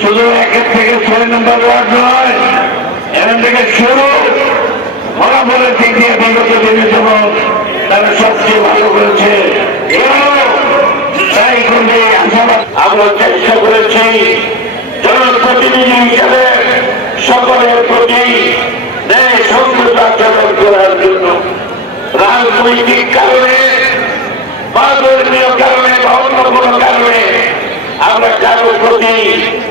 শুধু একের থেকে ছয় নম্বর ওয়ার্ড নয়, এখান থেকে শুরু ফলাফলের দিক দিয়ে বিগত দিনে যেমন তারা সবচেয়ে ভালো করেছে। তাই করবে আমরা চেষ্টা করেছি জনপ্রতিনিধি হিসাবে সকলের প্রতি ন্যায় সংযত আচরণ করার জন্য। রাজনৈতিক কারণে বা ধর্মীয় কারণে বা অন্য কোনো কারণে আমরা কারোর প্রতি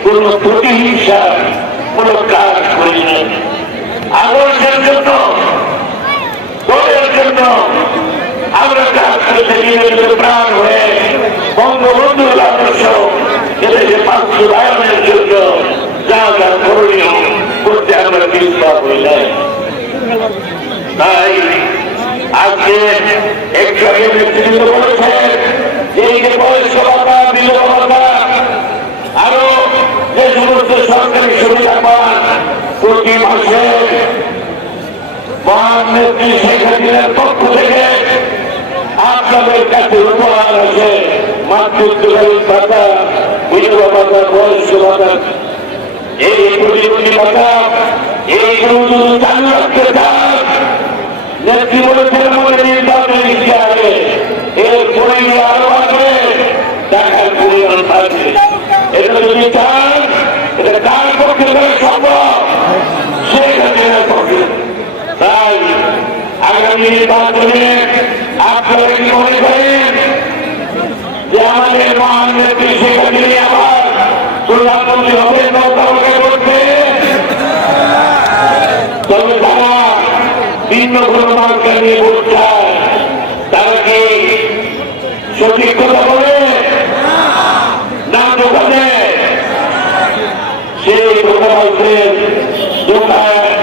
কোন প্রতিহিংসা মূলক কাজ করি না আদর্শের জন্য দলের জন্য আমরা কাজ করতে নিয়োজিত প্রাণ হয়ে বঙ্গবন্ধুর আদর্শ, এদেশে বাস্তবায়নের জন্য যা বিধবা ভাতা আরও যে সমস্ত সরকারি সুবিধা পান প্রতি মাসে মহান শেখ হাসিনার পক্ষ থেকে আপনাদের কাছে উপহার আছে। মাতৃত্বকালীন বিধবা বয়স্ক এই প্রতিবন্ধী চালু রাখতে চান। নেত্রী এর পরে আরও টাকার পরিমাণ এটা যদি চান এটা কার পক্ষে করা সম্ভব শেখ হাসিনার পক্ষে তাই আগামী নির্বাচনে আপনারা কি মনে করেন যে আমাদের মহান নেত্রী শেখ হাসিনা আবার প্রধানমন্ত্রী হবে নৌকামকে করতে তবে তারা ভিন্ন কোনো মার্কা নিয়ে ভোট চায় তারা কি সঠিক কথা বলে না ধোকা দেয় সেই ধোকা বলছেন ধোকায়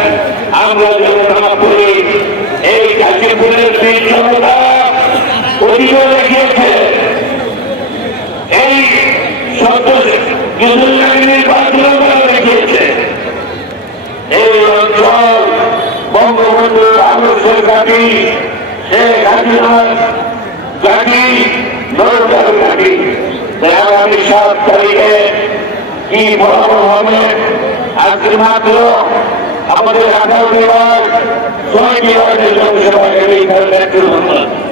আমরা যেন না পড়ি এই কাশীপুরের বীর জনতা অধিকার দেখিয়েছে এই সত্য নির্বাচন করা দেখিয়েছে। এই অঞ্চল বঙ্গবন্ধুর আদর্শের কি ফলাফল হবে? আজকে মাত্র আমাদের আঠারো বিভাগ ছয় বিভাগের জনসভা এইখানে ব্যক্তির ধন্যবাদ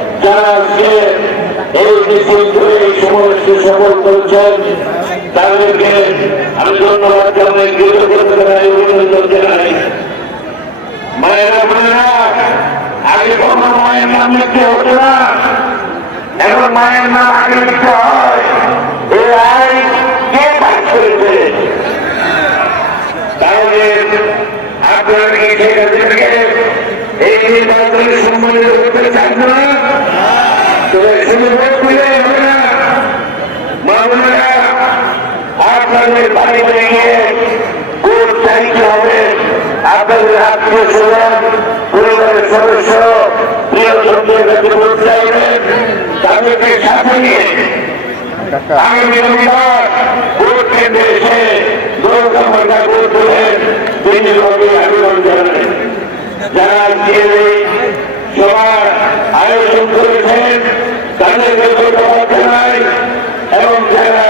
আমি মায়ের নাম লিখতে হতো না এখন মায়ের নাম আগে লিখতে হয় এই আইন কে পাস করেছে তাহলে আপনারা কি শেখ হাসিনাকে এই নির্বাচনে সম্মানিত করতে চান না তবে শুধু ভোট দিলে হবে না মামলারা আপনাদের বাড়িতে গিয়ে ভোট চাইতে হবে? আপনাদের আত্মীয় স্বজন পরিবারের সদস্য প্রিয়জনদের কাছে ভোট চাইবেন, তাদেরকে সাথে নিয়ে যারা আয়োজন করেছেন তাদেরকে জানাই এবং যারা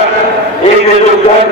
এই যে যোগদান করেছেন ব্রিটিশ সরকারে তাদের কৃতজ্ঞ জানাই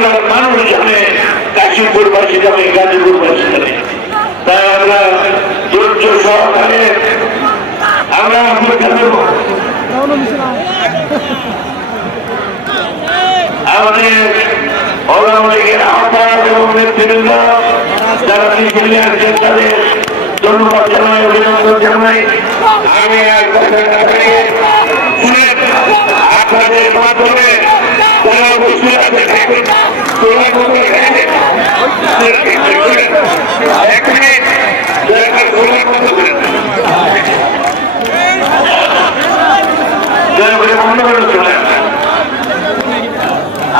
বাংলার মানুষ জানে কাশীপুরবাসী জানে, গাজীপুরবাসী জানে। তাই আমরা ধৈর্য সহকারে আমরা অপেক্ষা করব। আমাদের আওয়ামী লীগের আহ্বায়ক নেতৃবৃন্দ যারা মিছিলে আছেন, তাদের ধন্যবাদ জানাই, অভিনন্দন জানাই। আমি আপনাদের মাধ্যমে যারা বসে আছে তোলা কথা এক মিনিট দয়া করে তোলা কথা বলেন দয়া করে বন্ধ করে চলেন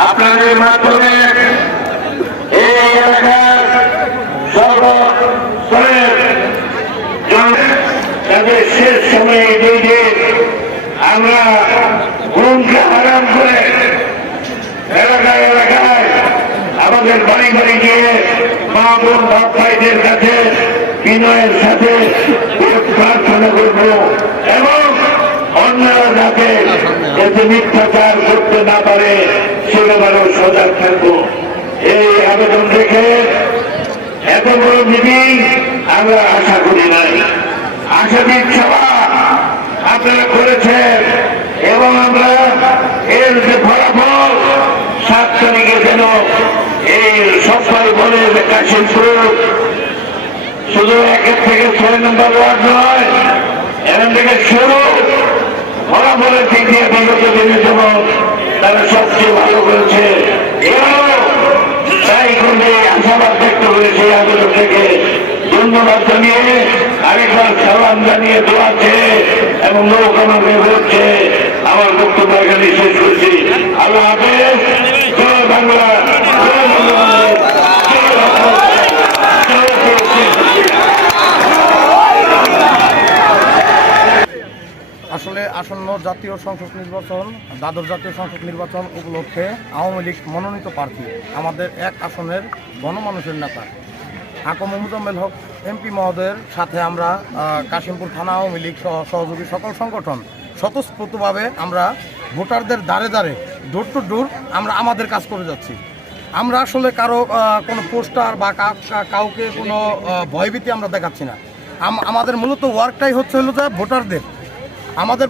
আপনাদের মাধ্যমে এই এলাকার সর্বস্তরের জন তাদের শেষ সময়ে এই যে আমরা বাড়ি বাড়ি গিয়ে মা বোন ভাইদের কাছে বিনয়ের সাথে প্রার্থনা করব। এবং অন্যরা যাতে এতে মিথ্যাচার করতে না পারে সে ব্যাপারেও সজাগ থাকব। এই আবেদন রেখে এত বড় মিটিং আমরা আশা করি নাই। আশাবিদ সভা আপনারা করেছেন এবং আমরা এর যে ফলাফল, সাত তারিখে যেন সবাই বলে শুধু একের থেকে ছয় নম্বর ওয়ার্ড নয়, এখান থেকে শুরু ফলাফলের দিক দিয়ে বিগত দিনে যেমন তারা সবচেয়ে ভালো করেছে। আশাবাদ ব্যক্ত থেকে। ধন্যবাদ জানিয়ে আরেকবার সালাম জানিয়ে দোয়াচ্ছে এবং নৌকামাকে হচ্ছে আমার বক্তব্য এখানে শেষ জাতীয় সংসদ নির্বাচন, দ্বাদশ জাতীয় সংসদ নির্বাচন উপলক্ষে আওয়ামী লীগ মনোনীত প্রার্থী, আমাদের এক আসনের গণমানুষের নেতা। হাকম মুজাম্মেল হক এমপি মহোদয়ের সাথে আমরা কাশিমপুর থানা আওয়ামী লীগ সহ সহযোগী সকল সংগঠন, স্বতঃস্ফূর্তভাবে আমরা ভোটারদের দ্বারে দ্বারে, ডোর টু ডোর আমরা আমাদের কাজ করে যাচ্ছি। আমরা আসলে কারও কোনো পোস্টার বা কাউকে কোনো ভয়ভীতি আমরা দেখাচ্ছি না। আমাদের মূলত ওয়ার্কটাই হচ্ছে হলো যে ভোটারদের আমাদের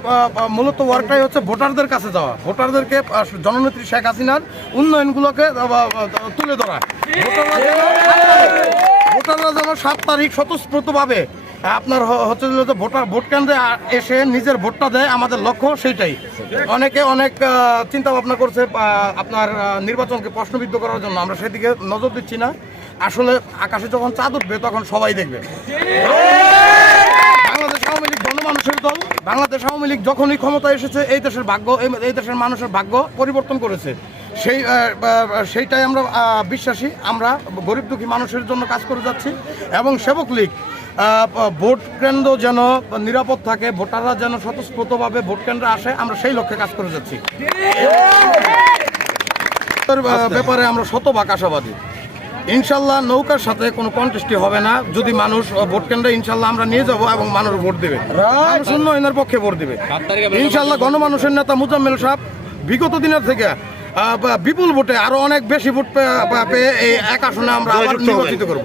মূলত ওয়ার্কটাই হচ্ছে ভোটারদের কাছে যাওয়া। ভোটারদেরকে জননেত্রী শেখ হাসিনার উন্নয়নগুলোকে তুলে ধরা। ভোটাররা যেন- সাত তারিখ স্বতঃস্ফূর্তভাবে আপনার হচ্ছে যে ভোটার, ভোট কেন্দ্রে এসে নিজের ভোটটা দেয়, আমাদের লক্ষ্য সেইটাই। অনেকে অনেক চিন্তা ভাবনা করছে আপনার নির্বাচনকে প্রশ্নবিদ্ধ করার জন্য। আমরা সেদিকে নজর দিচ্ছি না। আসলে আকাশে যখন চাঁদ উঠবে, তখন সবাই দেখবে। গণমানুষের দল। বাংলাদেশ আওয়ামী লীগ যখনই ক্ষমতা এসেছে এই দেশের ভাগ্য এই- এই দেশের মানুষের ভাগ্য পরিবর্তন করেছে। সেই সেইটাই আমরা বিশ্বাসী। আমরা গরিব দুঃখী মানুষের জন্য কাজ করে যাচ্ছি। এবং সেবক লীগ ভোট কেন্দ্র যেন নিরাপদ থাকে ভোটাররা যেন স্বতঃস্ফূর্তভাবে ভোট কেন্দ্রে আসে আমরা সেই লক্ষ্যে কাজ করে যাচ্ছি। এর, ব্যাপারে আমরা শতভাগ আশাবাদী। ইনশাল্লাহ নৌকার সাথে কোনো কন্টেস্টই হবে না। যদি মানুষ ভোট কেন্দ্রে ইনশাল্লাহ আমরা নিয়ে যাব এবং মানুষ ভোট দেবে। শূন্য এনার পক্ষে ভোট দেবে। ইনশাল্লাহ গণমানুষের নেতা মুজাম্মেল সাহ বিগত দিনের থেকে বিপুল ভোটে আরও অনেক বেশি ভোট পেয়ে এই এক আসনে আমরা আবার নির্বাচিত করব।